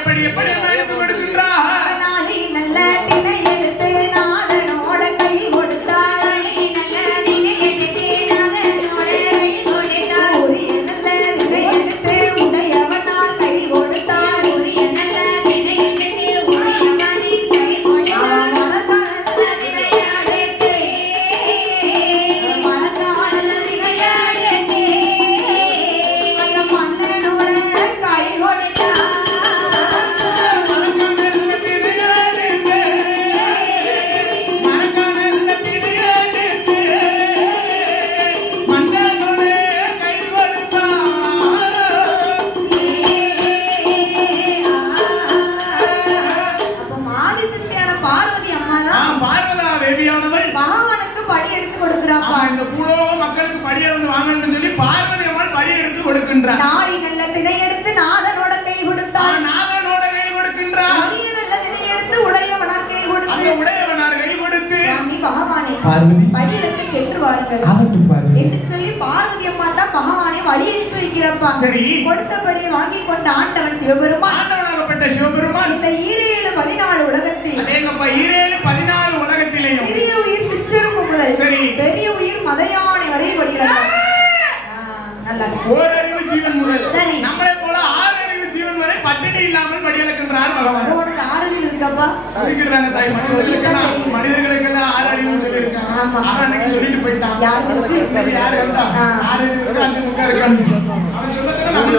எப்படி எப்படி எடுத்து கொடுக்கின்றார் நாளை நல்ல தினை எடுத்து நாதனோட கை கொடுத்தாள் நல்ல தினை எடுத்து நாதனோட கை கொடுத்தாள் உரிய நல்ல தினை எடுத்து உடையவனா கை கொடுத்தாள் உரிய நல்ல தினை எடுத்து உடையவனா கை கொடுத்தாள் மனதான தினை எடுத்து மனதான தினை எடுத்து அந்த மன்னனோட கை கொடுத்தாள் நாளை நல்ல தினை எடுத்து நாதனோட கை கொடுத்தாள் நாதனோட கை கொடுக்கின்றார் உரிய நல்ல தினை எடுத்து உடையவனார் கை கொடுத்து அந்த உடையவனார் கை கொடுத்து சாமி பகவானே பார்வதி படியிலக்கு சென்று வாருங்கள் ஆகட்டும் பார்வதி என்று சொல்லி பார்வதி அம்மா தான் பகவானை வழி அனுப்பி வைக்கிறப்பா சரி கொடுத்தபடி வாங்கி கொண்ட ஆண்டவன் சிவபெருமான் ஆண்டவனாகப்பட்ட சிவபெருமான் இந்த 14 உலகத்தில் அடேங்கப்பா 14 உலகத்திலேயும் சிறிய உயிர் சிற்றெரும்பு முதல் சரி பெரிய உயிர் மதையானை வரை படியிலக்கு நல்லா ஓரறிவு ஜீவன் முதல் சரி நம்மளை போல 6 அறிவு ஜீவன் வரை பட்டினி இல்லாமல் படியலக்கின்றார் பகவான் உனக்கு 6 அறிவு இருக்கப்பா சொல்லிக்கிறாங்க தாய் மனிதர்களுக்கெல்லாம் 6 அறிவுன்னு சொல்லியிருக்காங்க ஆமா அவன் அன்னைக்கு சொல்லிட்டு போயிட்டான் யாருக்கு யாரு வந்தா 6 அறிவு 5 முக்கா இருக்காங்க